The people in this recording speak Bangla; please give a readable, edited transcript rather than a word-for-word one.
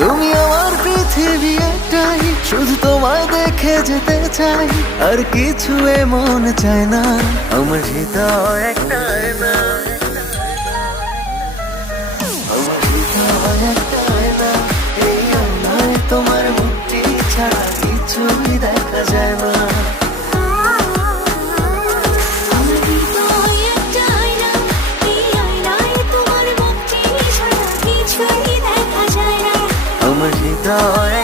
তুমি আমার পৃথিবী একটাই, শুধু তোমায় দেখে যেতে চাই, আর কিছু এমন চায় না। আমার হৃদয় একটাই না, আমার হৃদয় একটাই না। এই আয়নায় তোমার মুখটি ছাড়া কিছুই দেখা যায় না। আমার হৃদয় একটাই না, এই আয়নায় তোমার মুখটি ছাড়া কিছুই দেখা যায় না। আমার হৃদয়